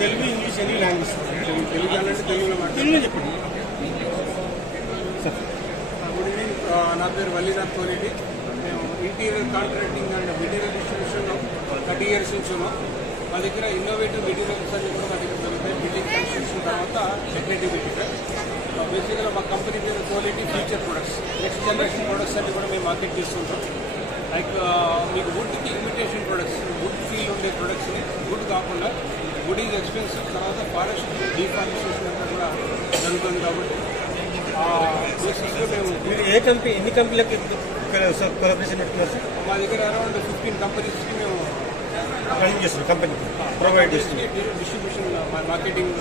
Telugu English any language Telugu అంటే తెలుగులో చెప్పండి. గుడ్ ఈవినింగ్, నా పేరు వల్లీనాథ్ కోనేటి. మేము ఇంటీరియర్ కాంట్రాక్టింగ్ అండ్ మెటీరియల్ డిస్ట్రిబ్యూషన్లో 30 years నుంచి ఉన్నాం. మా దగ్గర ఇన్నోవేటివ్ మెటీరియల్స్ అన్ని కూడా మా దగ్గర దొరుకుతాయి. బిల్డింగ్ కన్స్ట్రక్షన్ తర్వాత డెకరేటివ్ మెటీరియల్. బేసిక్గా మా కంపెనీ పేరు quality future products, next generation products అన్ని కూడా మేము మార్కెట్ చేస్తుంటాం. లైక్ మీకు వుడ్కి ఇమిటేషన్ ప్రొడక్ట్స్, వుడ్ ఫీల్ ఉండే ప్రొడక్ట్స్ని వుడ్ కాకుండా వుడ్ ఈజ్ ఎక్స్పెన్సివ్, తర్వాత ఫారెస్ట్ డిఫారెస్టేషన్ అంతా కూడా జరుగుతుంది. కాబట్టి బేసిక్గా మేము ఏ కంపెనీ ఎన్ని కంపెనీలకి కొలాబరేషన్ పెట్టుకున్నారు సార్? మా దగ్గర అరౌండ్ 15 కంపెనీస్కి మేము రన్ చేస్తున్నాం. కంపెనీ ప్రొవైడ్ చేస్తుంది డిస్ట్రిబ్యూషన్ మార్కెటింగ్.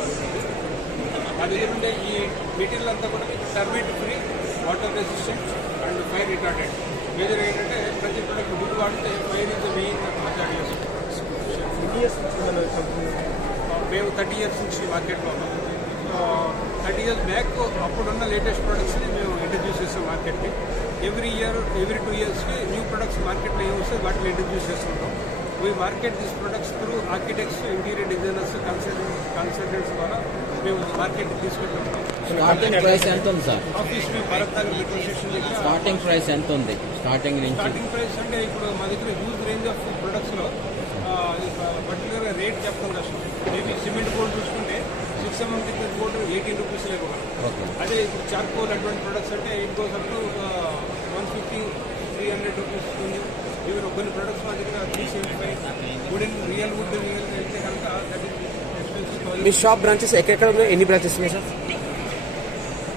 మా దగ్గర ఉండే ఈ మెటీరియల్ అంతా కూడా మీకు termite free, water resistant and fire retardant. Major ఏంటంటే ప్రతి ప్రొడక్ట్ వుడ్ వాడితే fire is the main method. మేము 30 years నుంచి మార్కెట్లో ఉన్నాం. 30 years బ్యాక్ అప్పుడున్న లేటెస్ట్ ప్రొడక్ట్స్ని మేము ఇంట్రడ్యూస్ చేస్తాం మార్కెట్కి. ఎవ్రీ 2 yearsకి న్యూ ప్రొడక్ట్స్ మార్కెట్లో ఏమొస్తే వాటిని ఇంట్రడ్యూస్ చేస్తుంటాం. We market this products through architects, interior designers, consultants ద్వారా మేము మార్కెట్ తీసుకెళ్తుంటాం. స్టార్టింగ్ ప్రైస్ ఎంత ఉంది సార్? ఆఫీస్ మీ భారత్ నగర్ మెట్రో స్టేషన్ దగ్గర స్టార్టింగ్ ప్రైస్ ఎంత ఉంది? స్టార్టింగ్ ప్రైస్ అంటే ఇప్పుడు మా దగ్గర హ్యూజ్ రేంజ్ ఆఫ్ ప్రొడక్ట్స్లో పర్టికులర్గా రేట్ చెప్పడం కష్టం. మేబీ సిమెంట్ బోర్డు చూసుకుంటే 6 mm థిక్నెస్ బోర్డు 18 rupees ఇవ్వగలం. అదే ఇప్పుడు చార్కోల్ అటువంటి ప్రొడక్ట్స్ అంటే it goes up to 150-300 rupees ఉంది. ఈవెన్ కొన్ని ప్రొడక్ట్స్ మా దగ్గర 375. వుడెన్ రియల్ వుడ్ వెళ్తే కనుక దట్ ఈస్ ఎక్స్పెన్సివ్. మీ షాప్ బ్రాంచెస్ ఎక్కడెక్కడ ఎన్ని బ్రాంచెస్ ఉన్నాయి సార్?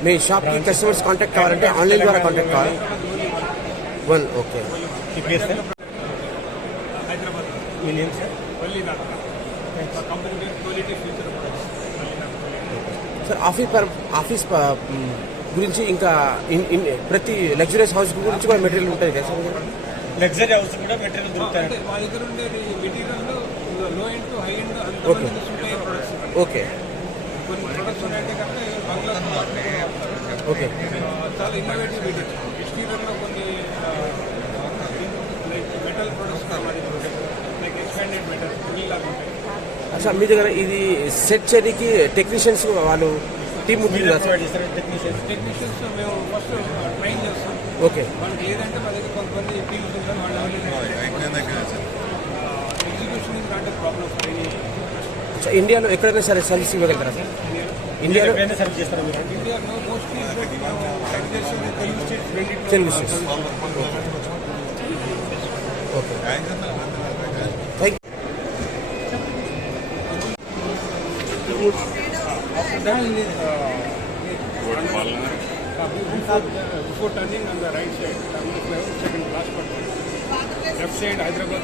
మీ షాప్కి కస్టమర్స్ కాంటాక్ట్ కావాలంటే ఆన్లైన్ ద్వారా కాంటాక్ట్ కావాలి. One okay. హైదరాబాద్ మీ నేమ్ సార్? వల్లీనాథ్. మా కంపెనీ పేరు quality future products. Sir office గురించి ఇంకా ప్రతి లగ్జరీస్ హౌస్ గురించి కూడా మెటీరియల్ ఉంటుంది కదా సార్? లగ్జరీ హౌస్ కూడా మెటీరియల్ దొరుకుతాయి. అంటే మా దగ్గర ఉండే మెటీరియల్ లో ఎండ్ టు హై ఎండ్ అంత ఉంటాయి ప్రొడక్ట్స్. ఓకే. కొన్ని ప్రొడక్ట్స్ ఉన్నాయంటే కనుక బంగ్లా ఓకే. చాలా ఇన్నోవేటివ్ మెటీరియల్. ఎక్స్టీరియర్లో కొన్ని లైక్ మెటల్ ప్రొడక్ట్స్ మా దగ్గర ఉంటాయి. లైక్ ఎక్స్పాండెడ్ మెటల్ ఇలాగా ఉంటాయి. అచ్చా, మీ దగ్గర ఇది సెట్ చేయడానికి టెక్నీషియన్స్ వాళ్ళు టీమ్ ఉంటుంది కదా సార్? టెక్నీషియన్స్ మేము ఫస్ట్ ట్రైన్ చేస్తాం. ఓకే. వాళ్ళకి ఏదంటే మా దగ్గర కొంతమంది టీమ్స్ ఉంటారు. వాళ్ళు execution is not a problem for any. అచ్చా, ఇండియాలో ఎక్కడైనా సరే సర్వీస్ ఇవ్వగలుగుతారా సార్? ఇండియాలో సర్వీస్ చేస్తారా మీరు? ఇండియాలో mostly Telugu states. Okay. Thank before turning on the right side, second class left side Hyderabad.